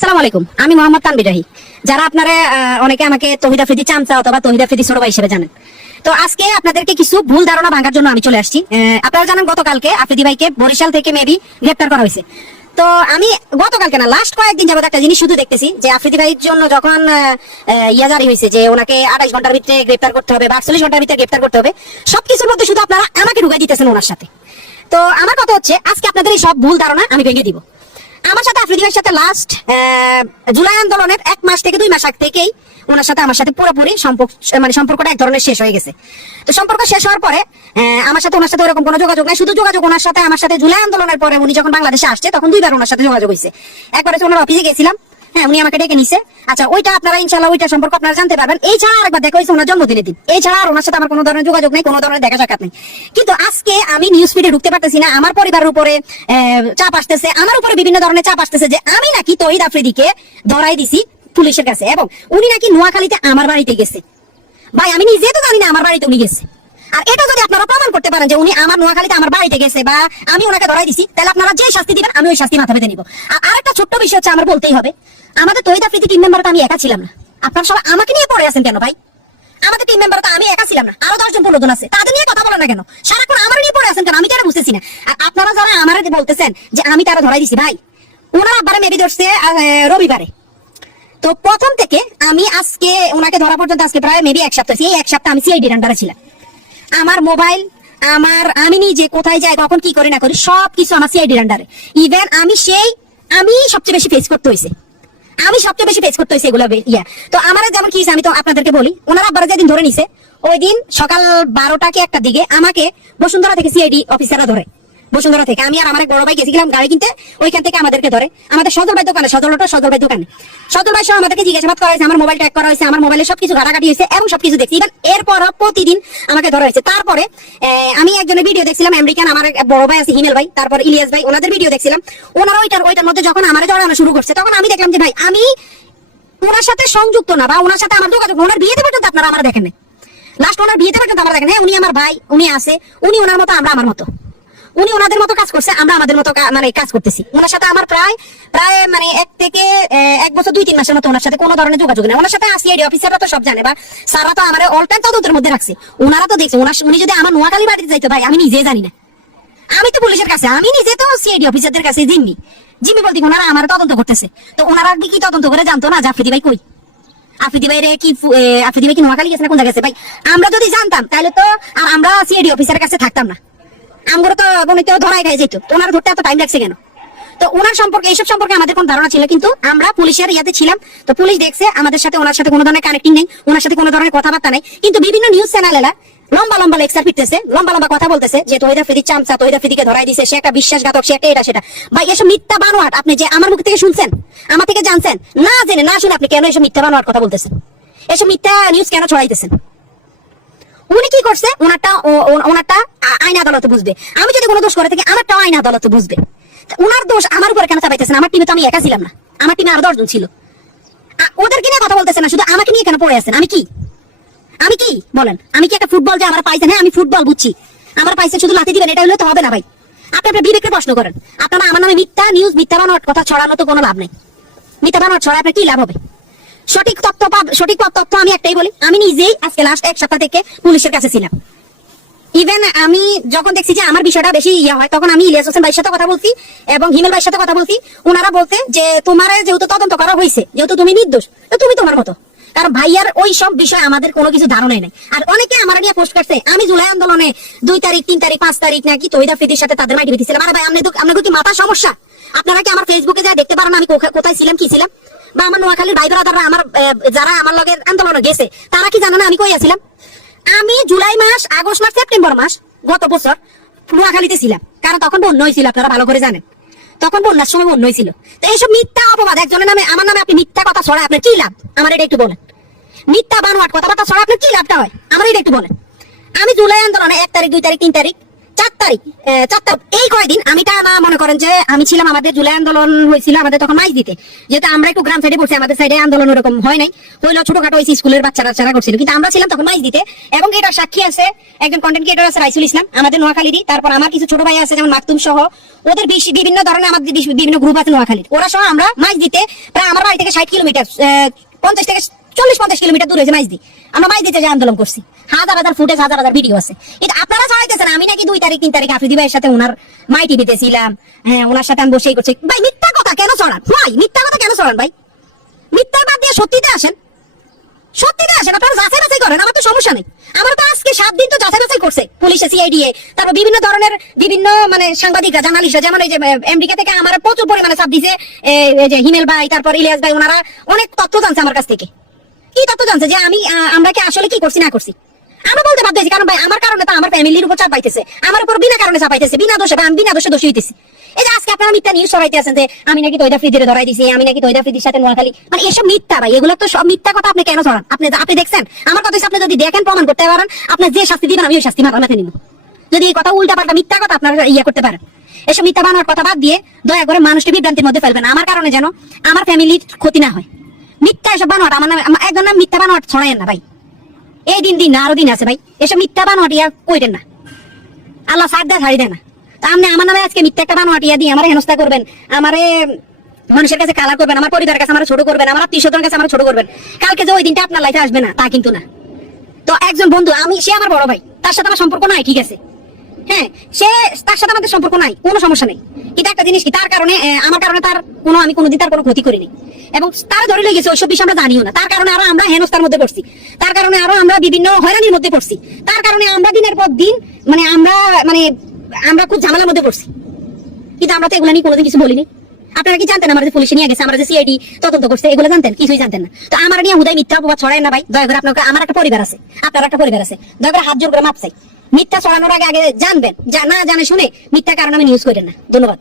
সালাম আলাইকুম, আমি মোহাম্মদ তানভীর রাহি। যারা আপনারা অনেকে আমাকে তহিদ আফ্রিদি চামচা অথবা তহিদ আফ্রিদি ছোট ভাই হিসেবে জানেন, তো আজকে আপনাদেরকে কিছু ভুল ধারণা ভাঙার জন্য আমি চলে আসছি। আপনারা জানেন গতকালকে আফ্রিদি ভাইকে বরিশাল থেকে মেবি গ্রেপ্তার করা হয়েছে। তো আমি গতকালকে না, লাস্ট কয়েকদিন যাবত একটা জিনিস শুধু দেখতেছি যে আফ্রিদি ভাইয়ের জন্য যখন জারি হয়েছে যে ওনাকে 28 ঘন্টার ভিতরে গ্রেপ্তার করতে হবে বা 48 ঘন্টার ভিতরে গ্রেপ্তার করতে হবে, সবকিছুর মধ্যে শুধু আপনারা আমাকে ঢুকাই দিতেছেন ওনার সাথে। তো আমার কথা হচ্ছে, আজকে আপনাদের এই সব ভুল ধারণা আমি ভেঙে দিব। আমার সাথে আফ্রিদি ভাইয়ের সাথে লাস্ট জুলাই আন্দোলনের 1 মাস থেকে 2 মাস আগ থেকেই ওনার সাথে আমার সাথে পুরোপুরি সম্পর্কটা এক ধরনের শেষ হয়ে গেছে। তো সম্পর্ক শেষ হওয়ার পরে আমার সাথে ওনার সাথে ওরকম কোনো যোগাযোগ নাই। শুধু যোগাযোগ ওনার সাথে আমার সাথে জুলাই আন্দোলনের পরে উনি যখন বাংলাদেশে আসছে তখন 2বার ওনার সাথে যোগাযোগ হয়েছে। একবার হচ্ছে ওনার অফিসে গেছিলাম, হ্যাঁ উনি আমাকে ডেকে নিছে। আচ্ছা, ওইটা আপনারা ইনশাআল্লাহ ওইটা সম্পর্ক আপনারা জানতে পারবেন। এই ছাড়া আরেকবার দেখা হয়েছে ওনার জন্মদিনের দিন। এই ছাড়া আর ওনার সাথে আমার কোনো ধরনের যোগাযোগ নেই, কোনো ধরনের দেখা সাক্ষাৎ নেই। কিন্তু আজকে আমি নিউজ ফিডে ঢুকতে পারতেছি না। আমার পরিবারের উপরে চাপ আসতেছে, আমার উপরে বিভিন্ন ধরনের চাপ আসতেছে যে আমি নাকি তহিদ আফ্রিদিকে ধরাই দিছি পুলিশের কাছে, এবং উনি নাকি নোয়াখালীতে আমার বাড়িতে গেছে। ভাই আমি নিজে তো জানি না আমার বাড়িতে উনি গেছে। আর এটা যদি আপনারা প্রমাণ করতে পারেন যে উনি আমার নোয়াখালীতে আমার বাড়িতে গেছে বা আমি ওনাকে ধরাই দিছি, তাহলে আপনারা যে শাস্তি দিবেন আমি ওই শাস্তি মাথা পেতে নিব। আর আরেকটা ছোট্ট বিষয় হচ্ছে, আমার বলতেই হবে, আমাদের তহিদ আফ্রিদি টিম মেম্বারটা আমি একা ছিলাম না। আপনারা সবাই আমাকে নিয়ে পড়ে আছেন কেন ভাই? আমাদের টিম মেম্বারটা আমি একা ছিলাম না, আরো 10 জন 15 জন আছে, তাদের নিয়ে কথা বলেন না কেন? সারাক্ষণ আমার নিয়ে পড়ে আছেন কেন? আমি কেন বুঝতেছি না। আর আপনারা যারা আমার বলতেছেন যে আমি তারা ধরাই দিছি, ভাই ওনার আব্বারে মেবি ধরছে রবিবারে। তো প্রথম থেকে আমি আজকে ওনাকে ধরা পর্যন্ত আজকে প্রায় মেবি 1 সপ্তাহ। এই 1 সপ্তাহ আমি সিআইডি আন্ডারে ছিলাম। আমার মোবাইল, আমি নিজে কোথায় যাই, কখন কি করি না করি, সবকিছু আমার সিআইডি আন্ডারে। ইভেন আমি সবচেয়ে বেশি ফেস করতে হয়েছে, এগুলো ইয়া। তো আমার যেমন কি আমি তো আপনাদেরকে বলি, ওনারা আবার যেদিন ধরে নিছে ওই দিন সকাল 12টা কি 1টার দিকে আমাকে বসুন্ধরা থেকে সিআইডি অফিসাররা ধরে। বসুন্ধরা থেকে আমি আর আমার এক বড় ভাই গেছিলাম গাড়ি কিনতে, ওইখান থেকে আমাদেরকে ধরে আমাদের সজল ভাই দোকানে, সজল ভাই সহ আমাদেরকে জিজ্ঞাসাবাদ করা হয়েছে, আমার মোবাইল ট্র্যাক করা হয়েছে, আমার মোবাইলে সবকিছু ঘাটাঘাটি হয়েছে এবং সবকিছু দেখছি। ইভেন এরপর প্রতিদিন আমাকে ধরা হয়েছে। তারপরে আমি একজনের ভিডিও দেখছিলাম, আমেরিকান, আমার বড় ভাই আছে হিমেল ভাই, তারপর ইলিয়াস ভাই, ওনাদের ভিডিও দেখছিলাম। ওনারা ওইটার মধ্যে যখন আমার জড়ানো শুরু করছে, তখন আমি দেখলাম যে ভাই আমি ওনার সাথে সংযুক্ত না বা ওনার সাথে আমার যোগাযোগ, ওনার বিয়েতে পর্যন্ত আপনারা আমার দেখেন না। লাস্ট ওনার বিয়েতে পর্যন্ত আমরা দেখেন, হ্যাঁ উনি আমার ভাই, উনি আছে, উনি ওনার মতো, আমরা আমার মতো। উনি ওনাদের মতো কাজ করছে, আমরা আমাদের মতো মানে কাজ করতেছি। ওনার সাথে আমার প্রায় মানে 1 থেকে 1 বছর 2-3 মাসের মতো ওনার সাথে কোনো ধরনের যোগাযোগ নেই। ওনার সাথে সিআইডি অফিসাররা তো সব জানে বা স্যাররা তো আমার অল টাইম তদন্তের মধ্যে রাখছে। ওনারা তো দেখছে, উনি যদি আমার নোয়াখালী বাড়িতে যাইতো ভাই আমি নিজে জানি না। আমি তো পুলিশের কাছে, আমি নিজে তো সিআইডি অফিসারদের কাছে জিম্মি বলতে ওনারা আমার তদন্ত করতেছে। তো ওনারা কি তদন্ত করে জানতো না যে আফ্রিদি ভাই কই, আফ্রিদি ভাই কি নোয়াখালী গেছে না কোন জায়গায় গেছে? ভাই আমরা যদি জানতাম তাহলে তো আর আমরা সিআইডি অফিসারের কাছে থাকতাম না, আমরা তো বনিতেও ধরাই খাই যেত। তো ওনার ধরতে এত টাইম লাগছে কেন? তো ওনার সম্পর্কে, এইসব সম্পর্কে আমাদের কোন ধারণা ছিল, কিন্তু আমরা পুলিশের ইয়াতে ছিলাম। তো পুলিশ দেখছে আমাদের সাথে ওনার সাথে কোনো ধরনের কানেক্টিং নেই, ওনার সাথে কোনো ধরনের কথাবার্তা নেই। কিন্তু বিভিন্ন নিউজ চ্যানেলেরা লম্বা লেকচার পিটতেছে, লম্বা কথা বলতেছে যে তহিদ আফ্রিদি চামচা, তহিদ আফ্রিদিকে ধরাই দিছে, সে একটা বিশ্বাসঘাতক, সে একটা এটা সেটা। ভাই এসব মিথ্যা বানোয়াট আপনি যে আমার মুখ থেকে শুনছেন, আমার থেকে জানছেন, না জেনে না শুনে আপনি কেন এসব মিথ্যা বানোয়াট কথা বলতেছেন? এসব মিথ্যা নিউজ কেন ছড়াইতেছেন? উনি কি করছে, ওনারটা আইন আদালতে বুঝবে। আমি যদি কোনো দোষ করে থাকি আমারটাও আইন আদালতে বুঝবে। উনার দোষ আমার উপরে কেন চাপাইতেছেন? আমার টিমে তো আমি একা ছিলাম না, আমার টিমে আরো 10 জন ছিল। ওদেরকে নিয়ে কথা বলতেছেন না, শুধু আমাকে নিয়ে কেন পড়ে আছেন? আমি কি বলেন? আমি কি একটা ফুটবল যে আমার পাইছেন? হ্যাঁ আমি ফুটবল বুঝছি, আমার পাইছে শুধু লাথি দিবেন এটা হলে তো হবে না ভাই। আপনি আপনার বিবেককে প্রশ্ন করেন। আপনারা আমার নামে মিথ্যা নিউজ, মিথ্যা বানোয়াট কথা ছড়ানো তো কোনো লাভ নেই। মিথ্যা বানোয়াট ছড়ায় আপনার কি লাভ হবে? সঠিক তথ্য আমি একটাই বলি, আমি নিজেই আজকে লাস্ট 1 সপ্তাহ থেকে পুলিশের কাছে ছিলাম। ইভেন আমি যখন দেখছি যে আমার বিষয়টা বেশি হয়, তখন আমি ইলিয়াস হোসেন ভাইয়ের সাথে কথা বলছি এবং হিমেল ভাইয়ের সাথে কথা বলছি। ওনারা বলতে যে তোমার যেহেতু তদন্ত করা হয়েছে, যেহেতু তুমি নির্দোষ, তো তুমি তোমার মতো। কারণ ভাইয়ার ওই সব বিষয় আমাদের কোনো কিছু ধারণাই নাই। আর অনেকে আমার নিয়ে পোস্ট করছে আমি জুলাই আন্দোলনে 2 তারিখ 3 তারিখ 5 তারিখ নাকি তহিদ আফ্রিদির সাথে তাদের মাইটি দিয়েছিলাম। আরে ভাই আপনাদের কি মাথা সমস্যা? আপনারা কি আমার ফেসবুকে যা দেখতে পারেন আমি কোথায় ছিলাম, কি ছিলাম? বা আমার নোয়াখালীর ভাই ব্রাদাররা আমার যারা আমার লগে আন্দোলনে গেছে তারা কি জানে না আমি কই আছিলাম? আমি জুলাই মাস, আগস্ট মাস, সেপ্টেম্বর মাস গত বছর নোয়াখালীতে ছিলাম। কারণ তখন বন্যা হয়েছিল, আপনারা ভালো করে জানেন, তখন বন্যার সময় বন্যা হয়েছিল। তো এইসব মিথ্যা অপবাদ একজনের নামে, আমার নামে আপনি মিথ্যা কথা ছড়ায় আপনার কি লাভ? আমার এটা একটু বলেন। মিথ্যা বানোয়াট কথাবার্তা ছড়ায় আপনার কি লাভটা হয়? আমার এটা একটু বলেন। আমি জুলাই আন্দোলনে 1 তারিখ 2 তারিখ 3 তারিখ 4 তারিখ এই কয়দিন আমি টানা মনে করেন যে আমি ছিলাম। আমাদের জুলাই আন্দোলন হয়েছিল আমাদের তখন মাইজ দিতে, যেহেতু আমরা একটু গ্রাম সাইডে পড়ছি, আমাদের সাইডে আন্দোলন ওরকম হয় নাই, হইলো ছোটখাটো হয়েছে, স্কুলের বাচ্চারা করছিল, কিন্তু আমরা ছিলাম তখন মাইজ দিতে। এবং এটা সাক্ষী আছে একজন কন্টেন্ট ক্রিয়েটর আছে রাইসুল ইসলাম আমাদের নোয়াখালীরই, তারপর আমার কিছু ছোট ভাই আছে যেমন মাকতুম সহ, ওদের বিভিন্ন ধরনের আমাদের বিভিন্ন গ্রুপ আছে নোয়াখালীর, ওরা সহ আমরা মাইজ দিতে প্রায় আমার থেকে 60 কিলোমিটার 50 থেকে 40-50 কিলোমিটার দূরে যে মাইজদি, আমরা মাইজদিতে যে আন্দোলন করছি, হাজার হাজার ফুটেজ, হাজার হাজার ভিডিও আছে। এটা আপনারা চাইতেছেন আমি নাকি 2 তারিখ 3 তারিখ আফ্রিদি ভাইয়ের সাথে ওনার মাই টিভিতে ছিলাম, হ্যাঁ ওনার সাথে আমি বসেই করছি। ভাই মিথ্যা কথা কেন ছড়ান ভাই, মিথ্যা কথা কেন ছড়ান ভাই? মিথ্যা বাদ দিয়ে সত্যিতে আসেন, সত্যিতে আসেন, আপনারা যাচাই বাছাই করেন, আমার তো সমস্যা নেই। আমার তো আজকে 7 দিন তো যাচাই বাছাই করছে পুলিশে, সিআইডিএ, তারপর বিভিন্ন ধরনের বিভিন্ন মানে সাংবাদিকরা, জার্নালিস্টরা, যেমন এই যে আমেরিকা থেকে আমার প্রচুর পরিমাণে চাপ দিছে এই যে হিমেল ভাই, তারপর ইলিয়াস ভাই, ওনারা অনেক তথ্য জানছে আমার কাছ থেকে। কি তথ্য জানছে যে আমি আমরা কি আসলে কি করছি না করছি, আমরা বলতে বাধ্য হয়েছি, কারণ ভাই আমার কারণে তো আমার ফ্যামিলির উপর চাপ পাইতেছে, আমার উপর বিনা কারণে চাপ পাইতেছে, বিনা দোষে, আমি বিনা দোষে দোষী হইতেছি। এই যে আজকে আপনারা মিথ্যা নিউজ ছড়াইতে আছেন যে আমি নাকি তৈদা ফ্রিজে ধরাই দিছি, আমি নাকি তৈদা ফ্রিজের সাথে নোয়াখালী, মানে এসব মিথ্যা ভাই, এগুলো তো সব মিথ্যা কথা। আপনি কেন ছড়ান? আপনি দেখছেন আমার কথা, আপনি যদি দেখেন প্রমাণ করতে পারেন, আপনার যে শাস্তি দিবেন আমি ওই শাস্তি মাথা নিব। যদি এই কথা উল্টা পাল্টা মিথ্যা কথা আপনারা ইয়ে করতে পারেন, এসব মিথ্যা বানানোর কথা বাদ দিয়ে দয়া করে মানুষকে বিভ্রান্তির মধ্যে ফেলবেন, আমার কারণে যেন আমার ফ্যামিলির ক্ষতি না হয়। মিথ্যা এসব বানোয়াট আমার নামে, একজন নাম মিথ্যা বানোয়াট ছড়াইয়েন না ভাই। এই দিন দিন না আরো দিন আছে ভাই, এসব মিথ্যা বানোয়াট ইয়া কইরেন না, আল্লাহ সার দেয় ছাড়ি দেয় না। তা আপনি আমার নামে আজকে মিথ্যা একটা বানোয়াট ইয়া দিয়ে আমার হেনস্থা করবেন, আমারে মানুষের কাছে কালার করবেন, আমার পরিবারের কাছে আমার ছোট করবেন, আমার আত্মীয়স্বজনের কাছে আমার ছোট করবেন, কালকে যে ওই দিনটা আপনার লাইফে আসবে না তা কিন্তু না। তো একজন বন্ধু, আমি সে আমার বড় ভাই, তার সাথে আমার সম্পর্ক নাই, ঠিক আছে, হ্যাঁ সে, তার সাথে আমাদের সম্পর্ক নাই, কোনো সমস্যা নেই, কিন্তু একটা জিনিস কি, তার কারণে আমার কারণে তার কোনো, আমি কোনোদিন তার কোনো ক্ষতি করিনি, এবং তারা ধরে লেগেছে ওইসব বিষয় আমরা জানিও না, তার কারণে আরো আমরা হেনস্থার মধ্যে পড়ছি, তার কারণে আরো আমরা বিভিন্ন হয়রানির মধ্যে পড়ছি, তার কারণে আমরা দিনের পর দিন আমরা খুব ঝামেলার মধ্যে পড়ছি, কিন্তু আমরা তো এগুলো নিয়ে কোনোদিন কিছু বলিনি। আপনারা কি জানতেন আমরা যে পুলিশে নিয়ে গেছে, আমরা যে সিআইডি তদন্ত করছে, এগুলো জানতেন? কিছুই জানতেন না। তো আমার নিয়ে হুদাই মিথ্যা অপবাদ ছড়ায় না ভাই, দয়া করে আপনাকে, আমার একটা পরিবার আছে, আপনার একটা পরিবার আছে, দয়া করে হাত জোর করে মাপ চাই, মিথ্যা ছড়ানোর আগে জানবেন, না জানে শুনে মিথ্যা কারণে আমি নিউজ করেন না। ধন্যবাদ।